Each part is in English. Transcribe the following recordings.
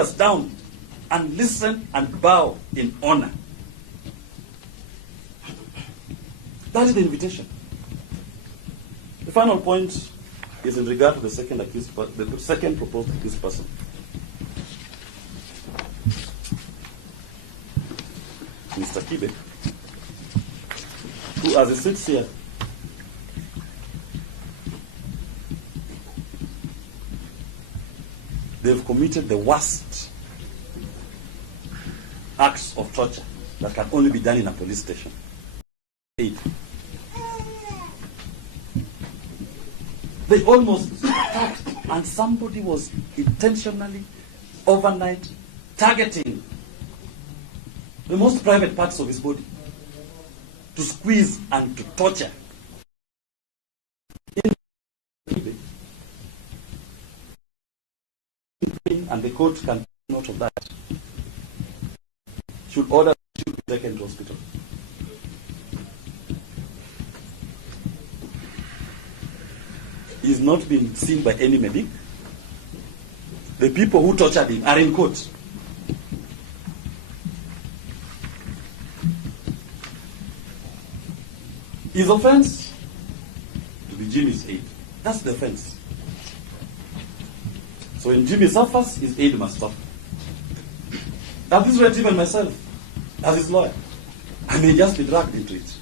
us down and listen and bow in honor. That is the invitation. The final point is in regard to the second proposed accused person. Mr. Kibe, who, as he sits here, they've committed the worst acts of torture that can only be done in a police station. They almost attacked, and somebody was intentionally, overnight, targeting the most private parts of his body to squeeze and to torture. And the court can take note of that. Should order to be taken to hospital. He's not been seen by any medic. The people who tortured him are in court. His offense to be Jimmy's aid. That's the offense. So when Jimmy suffers, his aid must suffer. Now this read even myself, as his lawyer. I may just be dragged into it.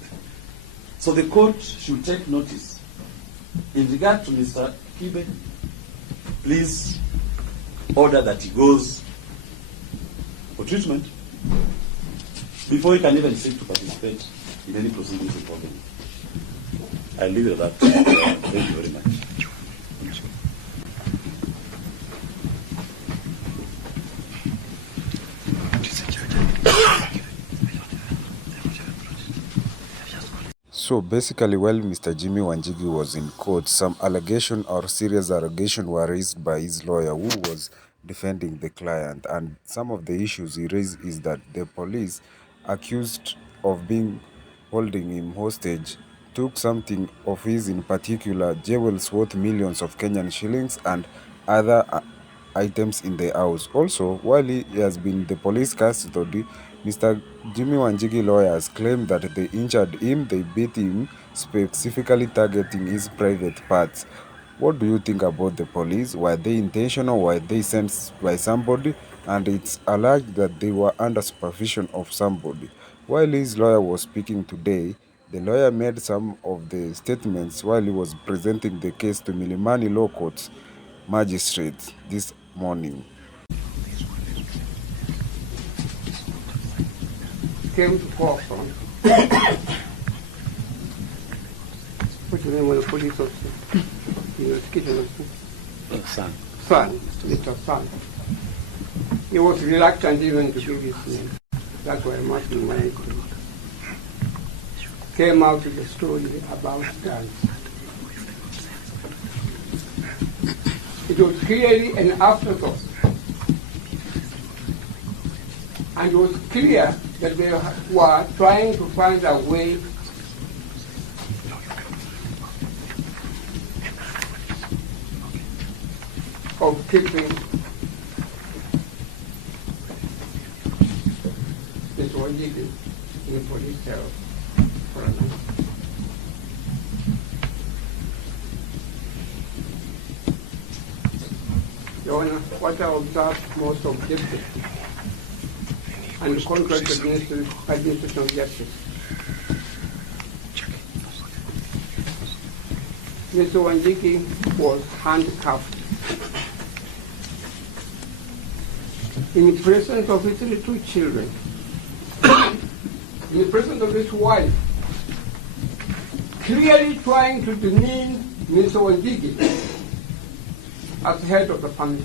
So the court should take notice. In regard to Mr. Kibe, please order that he goes for treatment before he can even seek to participate in any proceedings involving him. I'll leave it at that. Thank you very much. So basically, while Mr. Jimmy Wanjigi was in court, some allegation or serious allegation were raised by his lawyer who was defending the client. And some of the issues he raised is that the police, accused of holding him hostage, took something of his, in particular jewels worth millions of Kenyan shillings and other items in the house. Also, while he has been the police custody, Mr. Jimmy Wanjigi lawyers claim that they injured him, they beat him, specifically targeting his private parts. What do you think about the police? Were they intentional? Were they sent by somebody? And it's alleged that they were under supervision of somebody. While his lawyer was speaking today, the lawyer made some of the statements while he was presenting the case to Milimani Law Court's magistrate this morning. Came to court on what's the name of the police officer? Son. Mr. Son. He was reluctant even to give his name. That's why Martin Wayne came out with a story about guns. It was clearly an afterthought. And it was clear that they were trying to find a way of keeping this Wanjigi in police cell for a night. Your Honor, what I observed most objectively and contrary to administration of justice. Mr. Wanjigi was handcuffed in the presence of his little children, in the presence of his wife, clearly trying to demean Mr. Wanjigi as head of the family.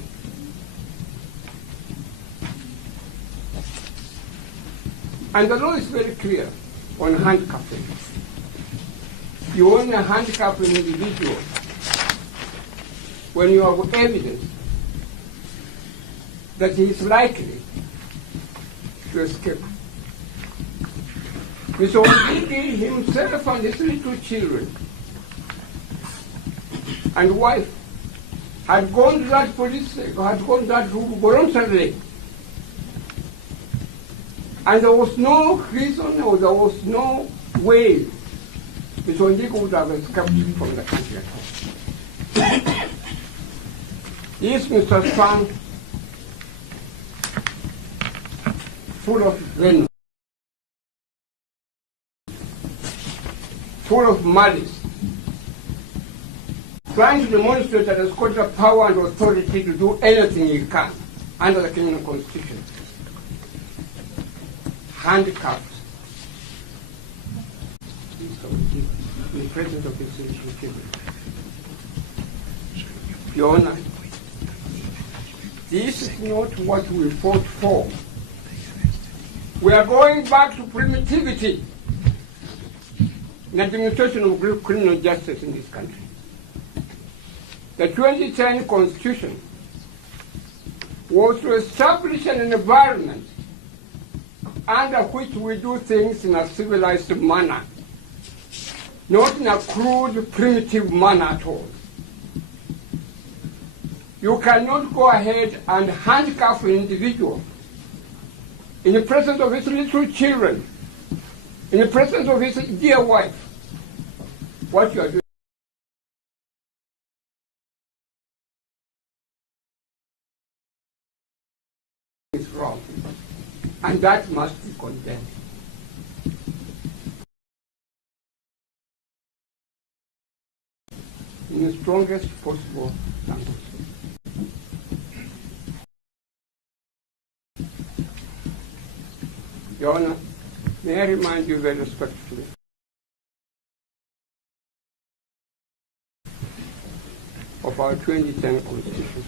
And the law is very clear on handcuffing. You only handcuff an individual when you have evidence that he is likely to escape. Mr. Wanjigi himself and his little children and wife had gone to that police, had gone to that room voluntarily. And there was no reason or there was no way Mr. Wanjiku would have escaped from the country at all. Is Mr. Strong full of venom, full of malice, trying to demonstrate that has got the power and authority to do anything he can under the Kenyan Constitution. Handcuffed in the presence of his children. Your Honor, this is not what we fought for. We are going back to primitivity in the administration of criminal justice in this country. The 2010 Constitution was to establish an environment under which we do things in a civilized manner, not in a crude, primitive manner at all. You cannot go ahead and handcuff an individual in the presence of his little children, in the presence of his dear wife. What you are doing is wrong, and that must be condemned. In the strongest possible language. Your Honor, may I remind you very respectfully of our 2010 Constitution.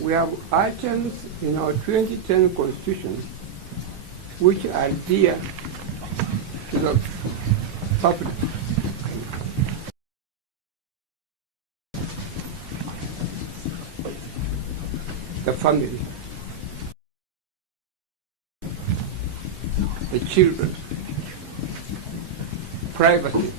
We have items in our 2010 Constitution which are dear to the public. The family, the children, privacy,